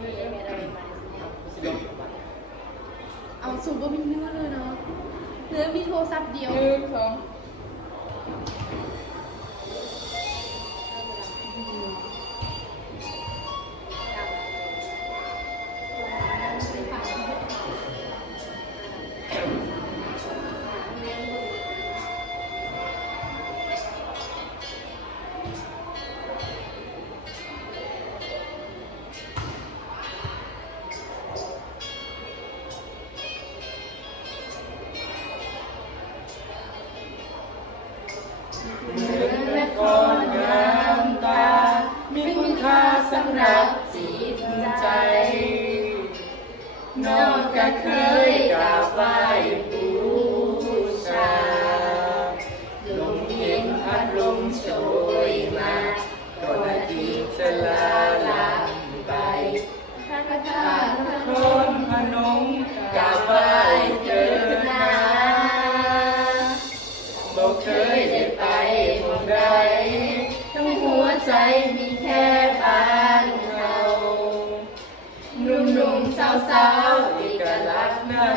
เอาสิลงไปเอาสูงก็มีเนื้อเลยเนาะเนื้อมีโทรศัพท์เดียวหนึ่งสอง และก้อนงามตา มีคุณค่าสำหรับจิตใจ นอกจากเคยกราบไหว้บูชาลมเย็นพัดลมโชยมาก็นาทีจะลาลางไปพระธาตุพระโคนพนมกราบไหว้ ใจมีแค่บ้านเราหนุ่มๆสาวๆเอกลักษณ์หน้า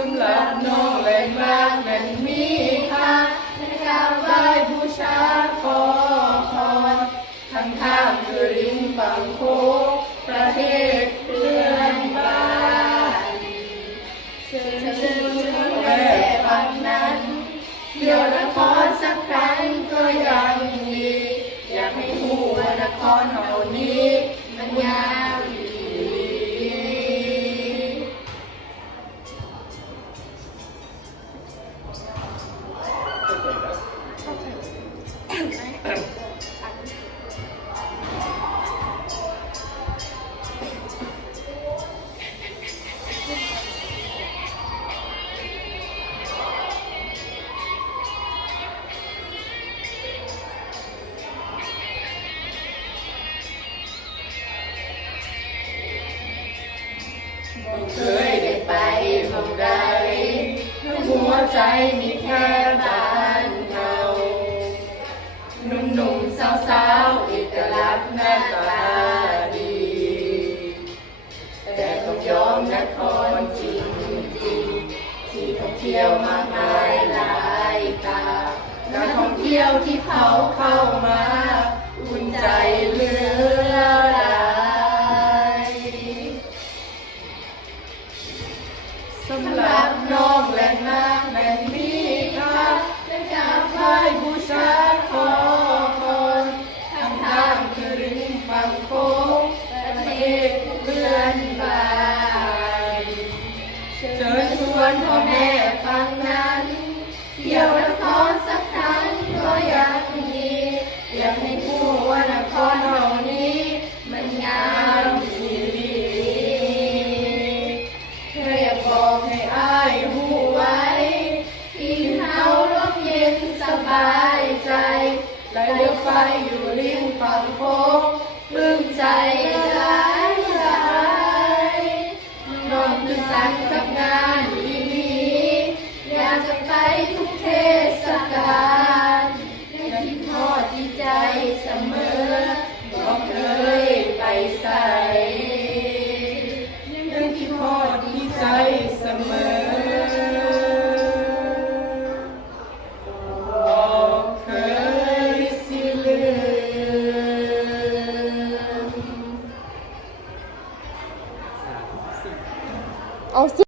สำหรับน้องแรงมากนั้นมีค่าในการไหว้บูชาขอพรทั้งข้ามคือริมฝั่งโคงประเทศเพื่อนบ้านเชิญชวนแม่ฝั่งนั้นเที่ยวนครสักครั้งก็ยังดี อยากให้ผู้ว่านครเฮานี้มันงา ใจมีแค่บ้านเราหนุ่มๆสาวๆเอกลักษณ์หน้าตาดี แต่ต้องยอมนครจริงจริงๆที่ท่องเที่ยวมากมายหลายตานักท่องเที่ยวที่เขาเข้ามาอุ่นใจเหลือ สำหรับน้องและนางแม่นี้ค่าในการไหว้บูชาขอคนทางทางคือริมฝั่งโค้งประเทศเพื่อนบ้านเชิญชวนพ่อแม่ฟังนา บายใจไหลเรือไฟอยู่ริมฝั่งโค้ง